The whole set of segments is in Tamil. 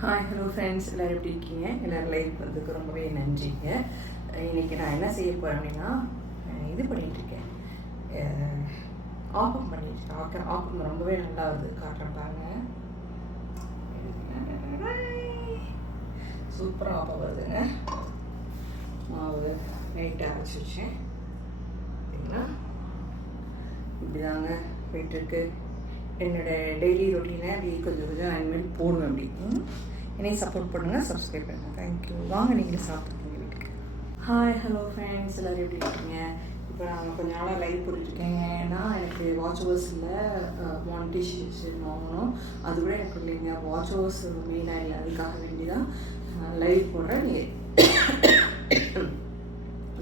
ஹாய் ஹலோ ஃப்ரெண்ட்ஸ் எல்லோரும் எப்படி இருக்கீங்க? எல்லோரும் லைக் வந்ததுக்கு ரொம்பவே நன்றிங்க. இன்றைக்கி நான் என்ன செய்ய போகிறேன் அப்படின்னா இது பண்ணிகிட்ருக்கேன் ஆப்பம் பண்ணிட்டு ஆப்பம் ஆப்பம் ரொம்பவே நல்லா வருது. காட்டுறேன் பாருங்க. சூப்பராக ஆப்பம் வருதுங்க. மாவு நைட்டாக அரைச்சி வச்சேன். பார்த்தீங்களா இப்படிதாங்க போயிட்டுருக்கு என்னோட டெய்லி ரொட்டீனை அப்படி கொஞ்சம் கொஞ்சம் நான் இனிமேல் போடுவேன் அப்படி. என்னையும் சப்போர்ட் பண்ணுங்கள் சப்ஸ்கிரைப் பண்ணுங்கள் தேங்க்யூ வாங்க நீங்களும் சாப்பிட்டுருக்கீங்க வீட்டுக்கு? ஹாய் ஹலோ ஃப்ரெண்ட்ஸ் எல்லோரும் எப்படி இருக்கீங்க? இப்போ நான் கொஞ்ச நாளாக லைவ் போட்டுட்ருக்கேங்க ஏன்னா எனக்கு வாட்ச் ஓவர்ஸில் மானிட்டேஷன் வாங்கணும். அது கூட எனக்கு இல்லைங்க. வாட்ச் ஓவர்ஸ் மெயினாக இல்லை. அதுக்காக வேண்டி தான் லைவ் போடுறேன். நீங்கள்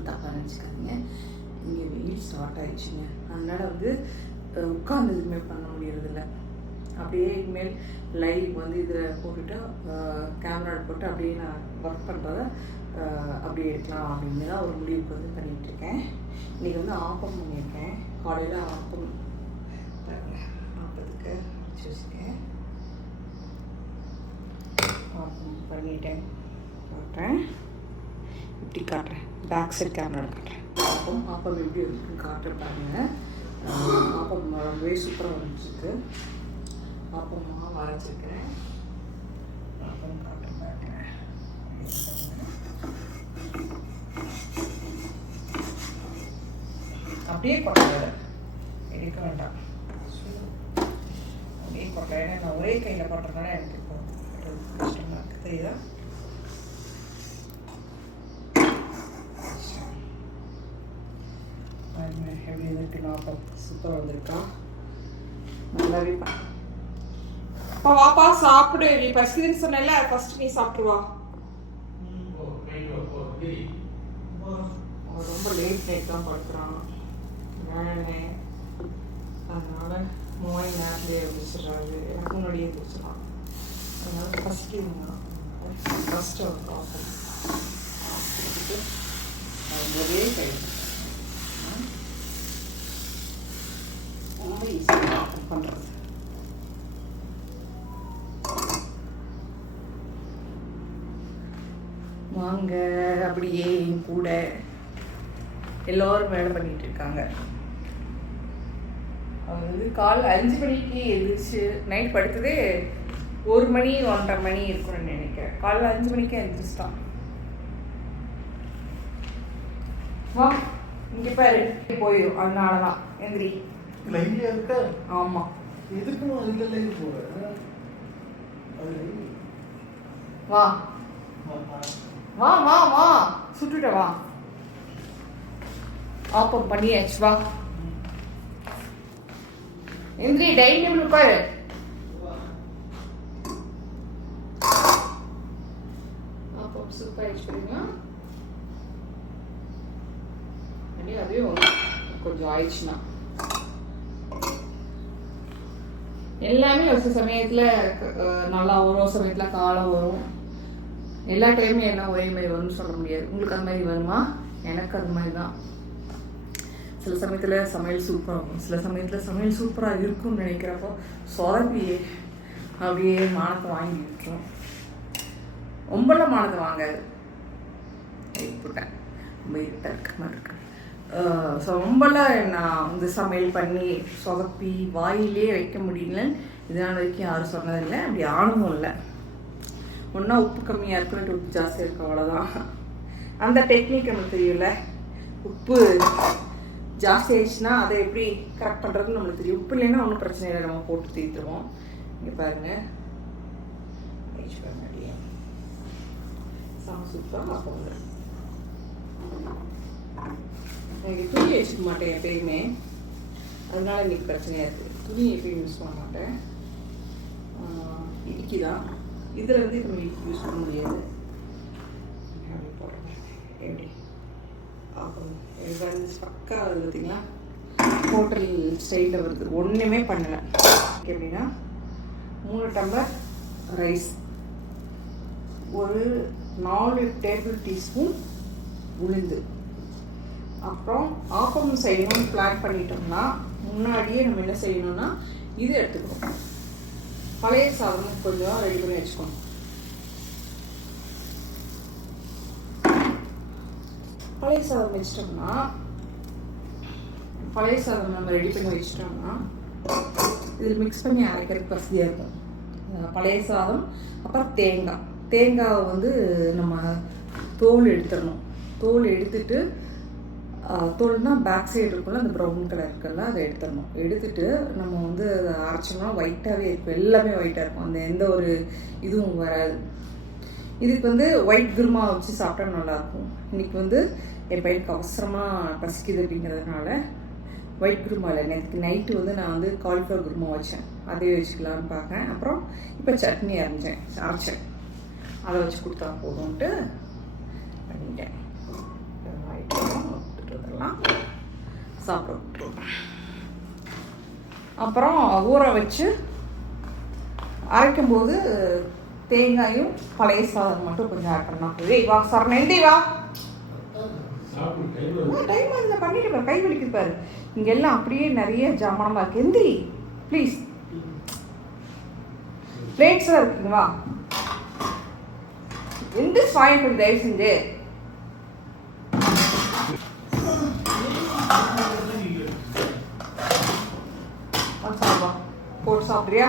தப்பாக நினச்சிக்காதீங்க. இங்கே வெயில் ஸ்டார்ட் ஆயிடுச்சுங்க. அதனால் வந்து உட்காந்து உட்கார்ந்து பண்ண முடியறதில்ல. அப்படியே இனிமேல் லைவ் வந்து இதில் போட்டுட்டு கேமரா போட்டு அப்படியே நான் ஒர்க் பண்ணுறத அப்படியே எடுக்கலாம் அப்படின்னு தான் ஒரு முடிவுக்கு வந்து பண்ணிகிட்ருக்கேன் இன்றைக்கி வந்து ஆப்பம் பண்ணியிருக்கேன். காலையில் ஆப்பம் ஆப்பத்துக்கு வச்சு வச்சுருக்கேன். ஆப்பம் பண்ணிட்டேன். காட்டுறேன் இப்படி காட்டுறேன். பேக் சைட் கேமரா காட்டுறேன். ஆப்பம் ஆப்பம் எப்படி இருக்குன்னு காட்டுறேன் பாருங்கள் ஆஹ் ரொம்பவே சூப்பராக வந்துருக்கு அப்புறமா வரைஞ்சிருக்கிறேன். அப்புறம் காட்டுறேன் அப்படியே கொட்டாது எடுக்க வேண்டாம். அப்படியே கொட்டை ஏன்னா நான் ஒரே கையில் கொட்டுறதுனால எனக்கு இப்போ கஷ்டமாக இருக்குது தெரியுதா பாருங்க, எப்படி இருக்கு நாப்பம் சூப்பராக வந்திருக்கா. நல்லாவே அப்பா வாப்பா சாப்பிடு. நீ பசிக்குதுன்னு சொன்னல ஃபர்ஸ்ட் நீ சாப்பிட்டு வா. அவன் ரொம்ப லேட் நைட் தான் படுத்துறான் வேணே. அதனால மூவாய் நேரத்துலேயே எழுந்திரிச்சிடுறாரு எனக்கு முன்னாடியே எழுந்திரிச்சிடறான் அதனால பசிக்குதுங்க ஃபஸ்ட்டு ஒரு பார்ப்போம் ஒரே கை வாங்க அப்படியே என் கூட எல்லோரும் வேலை பண்ணிட்டு இருக்காங்க. அவன் வந்து காலைல அஞ்சு மணிக்கு எழுந்திரிச்சு நைட் படுத்ததே ஒரு மணி ஒன்றரை மணி இருக்கும்னு நினைக்கிறேன். காலைல அஞ்சு மணிக்கே எழுந்திரிச்சிட்டான் வா இங்க பாரு. போயிடும் அதனால தான் எந்திரி. லைன்ல இருக்க? ஆமாம் எதுக்கும் அதுல லைன் போற? வா. வா வா வா. சுட்டுட்ட வா. ஆப்பம் பண்ணியாச்சு வா. எந்திரி டைனிங் டேபிள் உட்காரு. ஆப்பம் சூப்பர் ஆயிடுச்சு பாருங்களா அப்படியே அதுவே கொஞ்சம் ஆயிடுச்சுன்னா. எல்லாமே ஒரு சில சமயத்தில் நல்லா வரும். சமயத்தில் காலம் வரும். எல்லா டைமும் எல்லாம் ஒரே மாதிரி வரும்னு சொல்ல முடியாது. உங்களுக்கு அது மாதிரி வருமா? எனக்கு அது மாதிரி தான். சில சமயத்தில் சமையல் சூப்பராக இருக்கும் சில சமயத்தில் சமையல் சூப்பராக இருக்கும்னு நினைக்கிறப்போ சொதப்பி அப்படியே மானத்தை வாங்கி விட்டுரும் ரொம்பலாம் மானத்தை வாங்காது போட்டேன் ரொம்ப இருட்டாக இருக்க மாதிரி இருக்கு. ஸோ ரொம்பலாம் நான் வந்து சமையல் பண்ணி சொதப்பி வாயிலே வைக்க முடியலன்னு இதனால் வரைக்கும் யாரும் சொன்னதில்லை. அப்படி ஆனதும் இல்லை. ஒன்றா உப்பு கம்மியாக இருக்கும் உப்பு ஜாஸ்தியாக இருக்கும் அவ்வளோதான் அந்த டெக்னிக் நம்மளுக்கு தெரியல உப்பு ஜாஸ்தி ஆயிடுச்சுன்னா அதை எப்படி கரெக்ட் பண்ணுறதுன்னு நம்மளுக்கு தெரியும். உப்பு இல்லைன்னா ஒன்றும் பிரச்சனை இல்லை நம்ம போட்டு தீர்த்துருவோம். இங்கே பாருங்க. ஆயிடுச்சு சூப்பராக அப்போ எனக்கு துணி வச்சுக்க மாட்டேன் எப்பயுமே. அதனால இன்னைக்கு பிரச்சனையாக இருக்குது துணி எப்பயும் யூஸ் பண்ண மாட்டேன். ஆஹ் இடுக்கி தான் இதில் வந்து நம்ம யூஸ் பண்ண முடியாது. எப்படி? அப்புறம் பக்கா அது பார்த்தீங்களா? ஹோட்டல் ஸ்டைலில் வருது. ஒன்றுமே பண்ணலை. எப்படின்னா மூணு டம்ளர் ரைஸ் ஒரு நாலு டேபிள் டீஸ்பூன் உளுந்து. அப்புறம் ஆப்பம் செய்யணும்னு பிளான் பண்ணிட்டோம்னா முன்னாடியே நம்ம என்ன செய்யணும்னா இது எடுத்துக்கணும் பழைய சாதம் கொஞ்சம் ரெடி பண்ணி வச்சுக்கோங்க பழைய சாதம் வச்சிட்டோம்னா பழைய சாதம் நம்ம ரெடி பண்ணி வச்சிட்டோம்னா இதில் மிக்ஸ் பண்ணி அரைக்கிறதுக்கு வசதியாக இருக்கும். பழைய சாதம் அப்புறம் தேங்காய். தேங்காவை வந்து நம்ம தோல் எடுத்துடணும். தோல் எடுத்துட்டு தோல்னா பேக் சைடு இருக்குல்ல அந்த ப்ரௌன் கலர் இருக்குல்ல அதை எடுத்துடணும். எடுத்துட்டு நம்ம வந்து அதை அரைச்சோம்னா ஒயிட்டாகவே இருக்கும். எல்லாமே ஒயிட்டாக இருக்கும். அந்த எந்த ஒரு இதுவும் வராது. இதுக்கு வந்து ஒயிட் குருமா வச்சு சாப்பிட்டா நல்லாயிருக்கும். இன்றைக்கி வந்து என் பையனுக்கு அவசரமாக பசிக்குது அப்படிங்கிறதுனால ஒயிட் குருமா இல்லை. நேற்றுக்கு நைட்டு வந்து நான் வந்து காலிஃப்ளவர் குருமா வச்சேன். அதே வச்சுக்கலாம்னு பார்க்கேன் அப்புறம் இப்போ சட்னி அரைஞ்சேன். அரைச்சேன். அதை வச்சு கொடுத்தா போதும்ன்ட்டு பண்ணிட்டேன் போட்டுக்கலாம் சாப்பிடும் அப்புறம் ஊற வச்சு அரைக்கும்போது தேங்காயும் பழைய சாதம் மட்டும் கொஞ்சம் ஆட் பண்ணலாம் ஏய் வா சார் நெண்டி வா. டைம் அதில் பண்ணிட்டு பாரு. கை வலிக்குது பாரு. இங்க எல்லாம் அப்படியே நிறைய ஜாமானமா இருக்கு. எந்திரி ப்ளீஸ் பிளேட்ஸ்லாம் இருக்குங்களா எந்த சாயம் தயவு செஞ்சு வா, சாப்பிடு வா. போட்டு சாப்பிட்றியா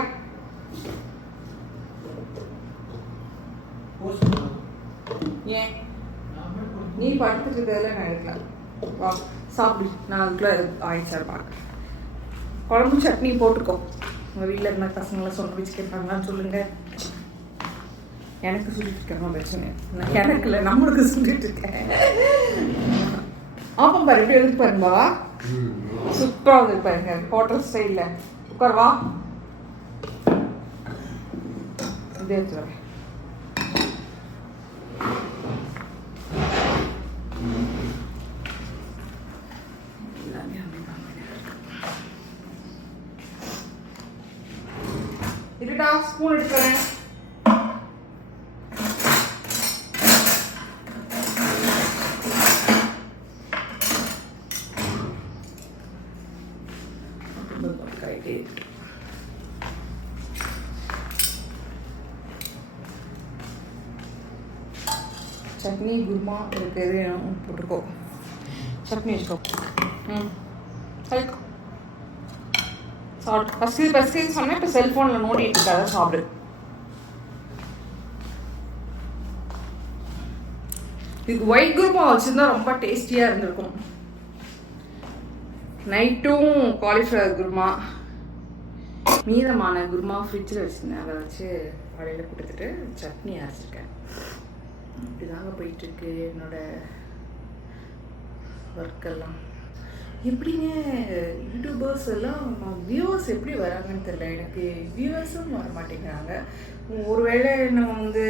ஏன் நீ படுத்துட்டு இருக்கிறதுல நான் எடுக்கல வா சாப்பிடு நான் அதுக்குள்ள ஆயிடுச்சா பார்க்குறேன் குழம்பு சட்னி போட்டுக்கோ உங்கள் வீட்டில் இருந்த பசங்களாம் சொன்ன வச்சு கேட்பாங்களான்னு சொல்லுங்க எனக்கு சொல்லிட்டு இருக்கேன் பிரச்சனை நான் எனக்கு இல்லை நம்மளுக்கு சொல்லிட்டு இருக்கேன் ஆமாம் பாரு எப்படி எழுதி பாருங்க வா சூப்பராக வந்து பாருங்க ஹோட்டல் ஸ்டைலில் உட்கார் வா இதே எடுத்து வரேன் எல்லாமே சட்னி குருமா இருக்கு. எது போட்டிருக்கோம் சட்னி வச்சுக்கோ. ம். சரிக்கோ சாப்பிட்டு பசி பசி சொன்னேன் இப்போ செல்ஃபோனில் நோண்டிட்டு இருக்காத சாப்பிடு. இதுக்கு ஒயிட் குருமா வச்சுருந்தா ரொம்ப டேஸ்டியாக இருந்திருக்கும். நைட்டும் காலிஃப்ளவர் குருமா. மீதமான குருமா ஃப்ரிட்ஜில் வச்சுருந்தேன். அதை வச்சு காலையில் கொடுத்துட்டு சட்னி அரைச்சிருக்கேன். இப்படிதாங்க போயிட்டுருக்கு என்னோட ஒர்க்கெல்லாம் எப்படிங்க யூடியூபர்ஸ் எல்லாம் வியூவர்ஸ் எப்படி வராங்கன்னு தெரில எனக்கு வியூவர்ஸும் வர மாட்டேங்கிறாங்க. ஒருவேளை நம்ம வந்து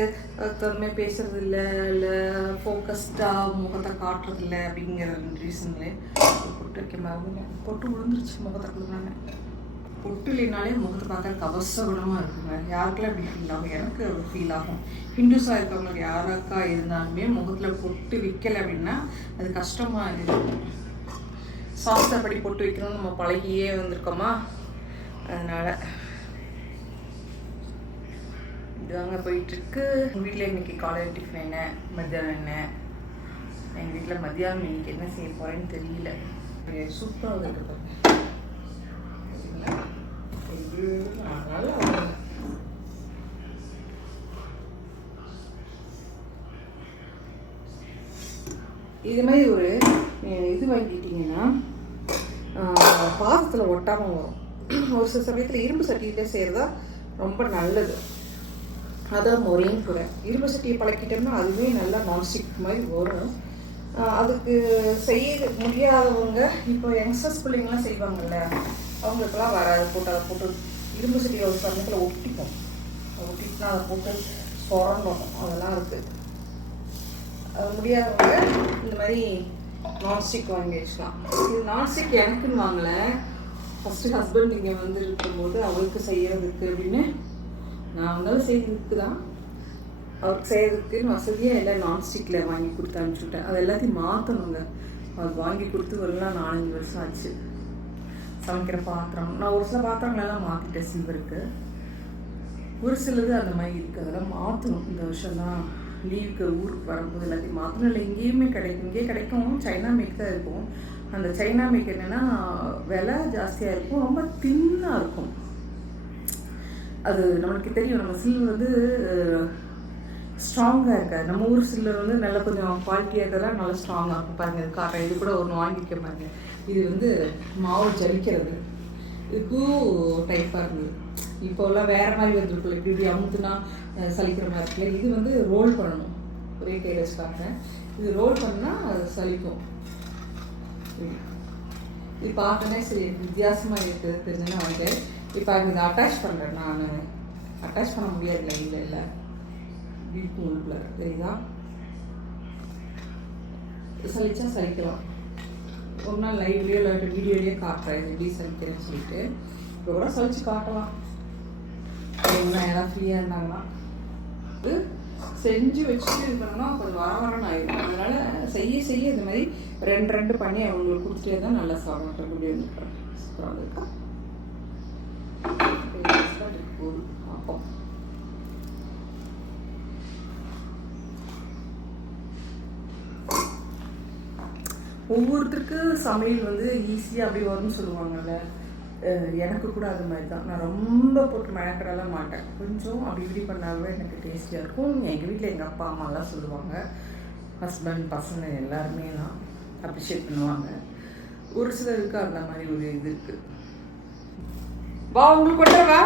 தன்மை பேசுறது இல்லை இல்லை ஃபோக்கஸ்டாக முகத்தை காட்டுறது இல்லை அப்படிங்கிற ரீசன்லேயே போட்டு வைக்க மாதிரி பொட்டு விழுந்துருச்சு முகத்தை கொடுத்தாங்க பொட்டு இல்லைனாலே முகத்தை பார்க்க கவசகுணமாக இருக்குங்க. யாருக்கெல்லாம் அப்படி ஃபீல் ஆகும்? எனக்கு ஃபீல் ஆகும். ஹிந்துஸாக இருக்கவங்களுக்கு யாராக்கா இருந்தாலுமே முகத்தில் பொட்டு விற்கலை அப்படின்னா அது கஷ்டமாக இருக்கும் சாஸ்திரப்படி பொட்டு வைக்கணும்னு நம்ம பழகியே வந்திருக்கோமா? அதனால் இதுதாங்க போயிட்டுருக்கு. எங்கள் வீட்டில் இன்னைக்கு காலையில் டிஃபன் என்ன மத்தியானம் என்ன? எங்கள் வீட்டில் மத்தியானம் இன்னைக்கு என்ன செய்ய போகிறேன்னு தெரியல. சூப்பராக இருக்கு சரிங்களா? இது இது மாதிரி ஒரு இது வாங்கிட்டீங்கன்னா பாதத்தில் ஒட்டாமல் வரும். ஒரு சில சமயத்தில் இரும்பு சட்டியில் செய்கிறதா ரொம்ப நல்லது. அதான் முறையும் கூட. இரும்பு சட்டியை பழக்கிட்டோம்னா அதுவே நல்லா நான்ஸ்டிக் மாதிரி வரும். அதுக்கு செய்ய முடியாதவங்க இப்போ யங்ஸ்டர்ஸ் பிள்ளைங்களாம் செய்வாங்கல்ல அவங்களுக்கெல்லாம் வராது. போட்டு அதை போட்டு இரும்பு சட்டியில் ஒரு சமயத்தில் ஒட்டிக்கும் அதை ஒட்டிட்டுனா அதை போட்டு சொரணும் அதெல்லாம் இருக்குது அது முடியாதவங்க இந்த மாதிரி நான்ஸ்டிக் வாங்கி வச்சுக்கலாம். இது நான்ஸ்டிக் எனக்குன்னு வாங்கலை. ஃபஸ்ட்டு ஹஸ்பண்ட் இங்கே வந்து இருக்கும்போது அவருக்கு செய்கிறதுக்கு அப்படின்னு நான் வந்தாலும் செய்கிறதுக்கு தான். அவருக்கு செய்கிறதுக்குன்னு வசதியாக எல்லாம் நான்ஸ்டிக்கில் வாங்கி கொடுத்து அனுப்பிச்சுட்டேன். அது எல்லாத்தையும் மாற்றணுங்க அது வாங்கி கொடுத்து வரலாம். நாலஞ்சு வருஷம் ஆச்சு. சமைக்கிற பாத்திரம். நான் ஒரு சில பாத்திரங்களெல்லாம் மாற்றிட்டேன் சில்வருக்கு. ஒரு சிலது அந்த மாதிரி இருக்குது அதெல்லாம் மாற்றணும் இந்த வருஷம் தான் லீவுக்கு ஊருக்கு வரும்போது எல்லாத்தையும் மாற்றணும் இல்லை எங்கேயுமே கிடைக்கும். இங்கேயே கிடைக்கும். சைனா மேக் தான் இருக்கும். அந்த சைனா மேக் என்னென்னா விலை ஜாஸ்தியாக இருக்கும். ரொம்ப தின்னாக இருக்கும். அது நம்மளுக்கு தெரியும். நம்ம சில்வர் வந்து ஸ்ட்ராங்காக இருக்காது நம்ம ஊர் சில்லர் வந்து நல்லா கொஞ்சம் குவாலிட்டியாக இருக்கிறதா நல்லா ஸ்ட்ராங்காக இருக்கும். பாருங்கள் இது காட்டுறேன் இது கூட ஒன்று வாங்கிக்க பாருங்க. இது வந்து மாவு ஜலிக்கிறது. இது பூ டைப்பாக இருந்தது. இப்போல்லாம் வேறு மாதிரி வந்துருக்குல்ல இப்படி இப்படி அமுத்துனா சலிக்கிற மாதிரி இருக்குல்ல. இது வந்து ரோல் பண்ணணும். ஒரே கையில் வச்சு காட்டுறேன் இது ரோல் பண்ணால் சலிக்கும். இது பார்த்தோன்னே சரி வித்தியாசமாக இருக்குது. தெரிஞ்சுன்னா வந்து இப்போ இதை அட்டாச் பண்ணுறேன் நான். அட்டாச் பண்ண முடியாது இல்லை இல்லை வீட்டு உள்ளுக்குள்ள தெரியுதா? சலிச்சா சலிக்கலாம். ஒரு நாள் லைவ்லேயோ இல்லாட்டி வீடியோலேயோ காட்டுறேன் எப்படி சலிக்கிறேன்னு சொல்லிட்டு. இப்போ கூட சலிச்சு காட்டலாம். என்ன யாராவது ஃப்ரீயாக இருந்தாங்கன்னா. இது செஞ்சு வச்சுட்டு இருக்கணும்னா கொஞ்சம் வர வரன்னு ஆகிடும் அதனால் செய்ய செய்ய இந்த மாதிரி ரெண்டு ரெண்டு பண்ணி அவங்களுக்கு கொடுத்துட்டே தான் நல்லா சாப்பிட்ற முடியும் சூப்பராக இருக்கு போகுது அப்போ ஒவ்வொருத்தருக்கு சமையல் வந்து ஈஸியாக அப்படி வரும்னு சொல்லுவாங்கல்ல. எனக்கு கூட அது மாதிரி தான் நான் ரொம்ப போட்டு மழக்கடலாம் மாட்டேன். கொஞ்சம் அப்படி இப்படி பண்ணாவே எனக்கு டேஸ்டியாக இருக்கும். எங்கள் வீட்டில் எங்கள் அப்பா அம்மாலாம் சொல்லுவாங்க. ஹஸ்பண்ட் பசங்க எல்லாருமே தான் அப்ரிஷியேட் பண்ணுவாங்க. ஒரு சிலருக்கு அந்த மாதிரி ஒரு இது இருக்குது வா உங்களுக்கு கொண்டுவா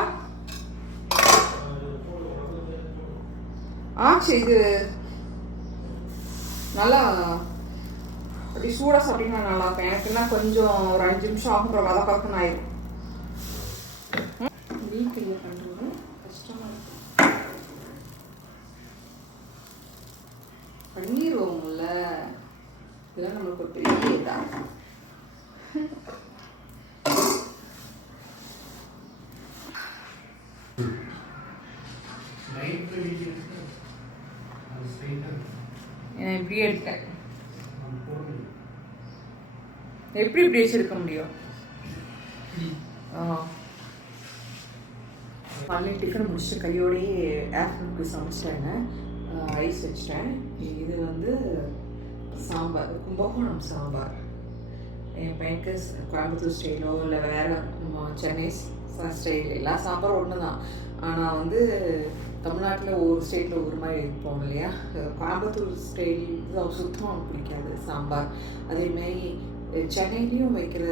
ஆ சரி இது நல்லா அப்படி சூடாக சாப்பிட்டீங்கன்னா நல்லா இருக்கும் எனக்குன்னா கொஞ்சம் ஒரு அஞ்சு நிமிஷம் ஆகும் அப்புறம் வத பக்கம் ஆயிடும் வீட்டில் பண்ணுறது கஷ்டமாக இருக்கும் பண்ணிடுவோம்ல இதெல்லாம் நம்மளுக்கு ஒரு பெரிய இதாக நான் இப்படியே எடுத்தேன் அது போடணும் எப்படி இப்படி வச்சிருக்க முடியும்? காலையில் டிஃபன் முடிச்சுட்டு கையோடையே ஆஃப்டர்நூனுக்கு சமைச்சிட்டேங்க. ரைஸ் வச்சிட்டேன். இது வந்து சாம்பார் கும்பகோணம் சாம்பார். என் பையனுக்கு கோயம்புத்தூர் ஸ்டைலோ இல்லை வேறு சென்னை ஸ்டைல் எல்லா சாம்பாரும் ஒன்று தான் ஆனால் வந்து தமிழ்நாட்டில் ஒவ்வொரு ஸ்டேட்டில் ஒரு மாதிரி இருப்போம் இல்லையா? கோயம்புத்தூர் ஸ்டைல் சுத்தமாக பிடிக்காது சாம்பார். அதேமாரி சென்னையிலையும் வைக்கிற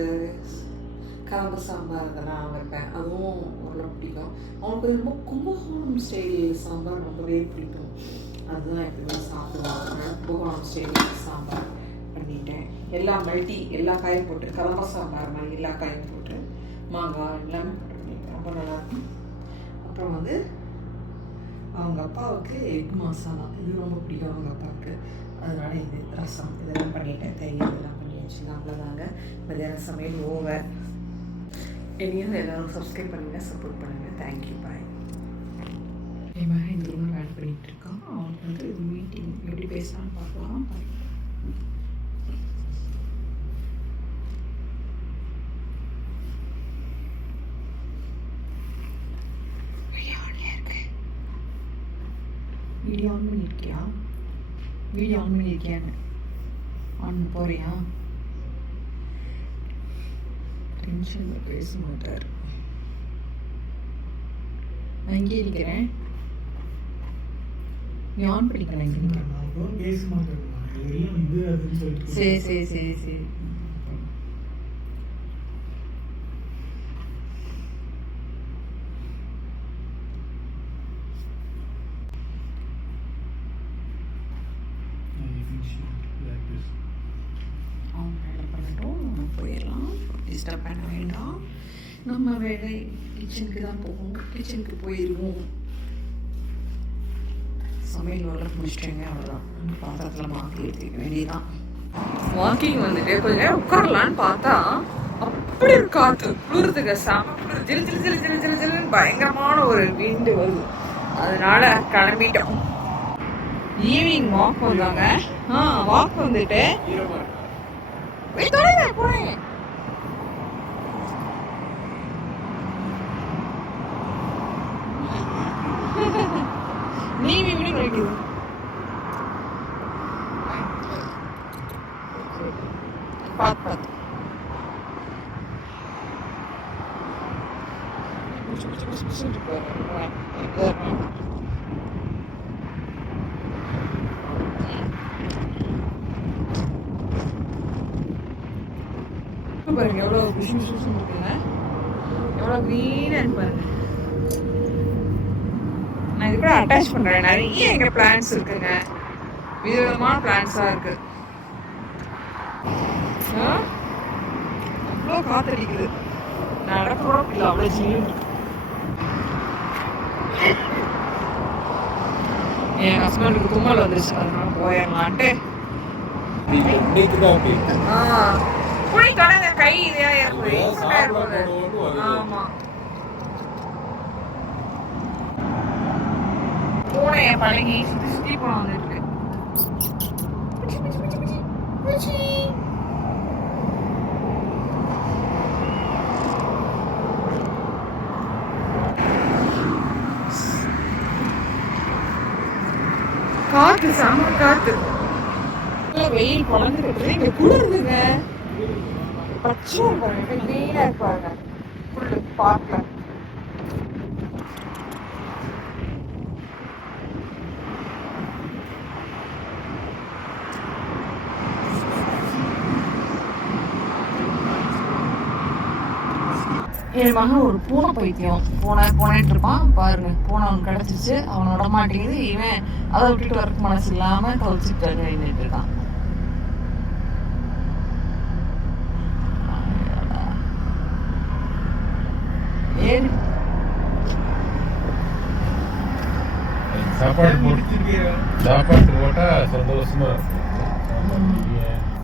கலம்பு சாம்பார் அதெல்லாம் வைப்பேன். அதுவும் ஓரளவு பிடிக்கும். அவனுக்கு ரொம்ப கும்பகோணம் ஸ்டைல் சாம்பார் ரொம்பவே பிடிக்கும். அதுதான் எப்பவுமே சாப்பிடுவாங்க. கும்பகோணம் ஸ்டைல் சாம்பார் பண்ணிட்டேன். எல்லா மல்டி எல்லா காயும் போட்டு கலம்ப சாம்பார் மாதிரி எல்லா காயும் போட்டு மாங்காய் எல்லாமே போட்டு பண்ணிட்டேன் ரொம்ப நல்லாயிருக்கும் அப்புறம் வந்து அவங்க அப்பாவுக்கு எக் மசாலா. இது ரொம்ப பிடிக்கும் அவங்க அப்பாவுக்கு. அதனால இது ரசம் இதெல்லாம் பண்ணிட்டேன். இதெல்லாம் மதியானம் சமையல் ஓவர் என்னையும் எல்லாரும் சப்ஸ்கிரைப் பண்ணுங்க சப்போர்ட் பண்ணுங்க. தேங்க்யூ பாய் மகன் இந்த ரூமில் வேலை பண்ணிட்டு இருக்கான் அவனுக்கு வந்து இது மீட்டிங் எப்படி பேசலாம்னு பார்க்கலாம். வீடியோ ஆன் பண்ணியிருக்கியா வீடியோ ஆன் பண்ணியிருக்கியான்னு ஆன் போறியா? டென்ஷனில் பேச மாட்டார் நான் இங்கே இருக்கிறேன் அதுன்னு சொல்லிட்டு சரி சரி சரி சரி. நம்ம வேலை கிச்சனுக்கு தான் போவோம் கிச்சனுக்கு போயிடுவோம் சமையல் வேலை முடிச்சிட்டேங்க அவ்வளோதான் பாத்திரத்தில் மாற்றி எடுத்துக்க வேண்டியதான் வாக்கிங் வந்துட்டு கொஞ்ச நேரம் உட்காரலான்னு பார்த்தா அப்படி ஒரு காற்று குளிர்றதுக்கு செம குளிர். ஜில் ஜில் ஜில் ஜில் ஜில் ஜில்னு பயங்கரமான ஒரு விண்டு வருது. அதனால கிளம்பிட்டோம். ஈவினிங் வாக் வந்தாங்க. ஆ வாக் வந்துட்டு போறேன். நீ இப்படி வைக்குது பாருங்க எவ்வளோ பிசு பிசுன்னு இருக்குங்க எவ்வளோ க்ரீனாக இருக்கு பாருங்க நான் இது கூட அட்டாச் பண்ணுறேன் நிறைய எங்கள் பிளான்ஸ் இருக்குங்க. விதவிதமான பிளான்ஸாக இருக்கு. ஆ? அவ்வளோ காத்தடிக்குது. நடக்க கூட இல்லை அவ்வளோ ஜில்லுன்னு. என் ஹஸ்பண்டுக்கு தும்மல் வந்துருச்சு அதனால போயிடலான்ட்டு. குளிக்கான கை இதா இருக்குது இன்ஃபெக்ட் ஆயிருக்குது. ஆமா. பூனைய பழகி. சுத்தி சுத்தி போன வந்துருக்கு. காத்து செம்ம காத்து. வெயில் குழந்துக்கிட்டு இங்க குளிருதுங்க பச்சை பாருங்க கிளீனா இருப்பாங்க. பார்க்கல. என் மகன் ஒரு பூனை பைத்தியம் பூனை பூனைட்டு இருப்பான். பாருங்க பூனை அவனுக்கு கிடச்சிச்சு. அவன் விட மாட்டேங்குது. இவன் அதை விட்டுட்டு வரக்கு மனசு இல்லாம கவிச்சுட்டு நின்றுட்டு இருக்கான். சாப்பாடு சாப்பாடு போட்டா சந்தோஷமா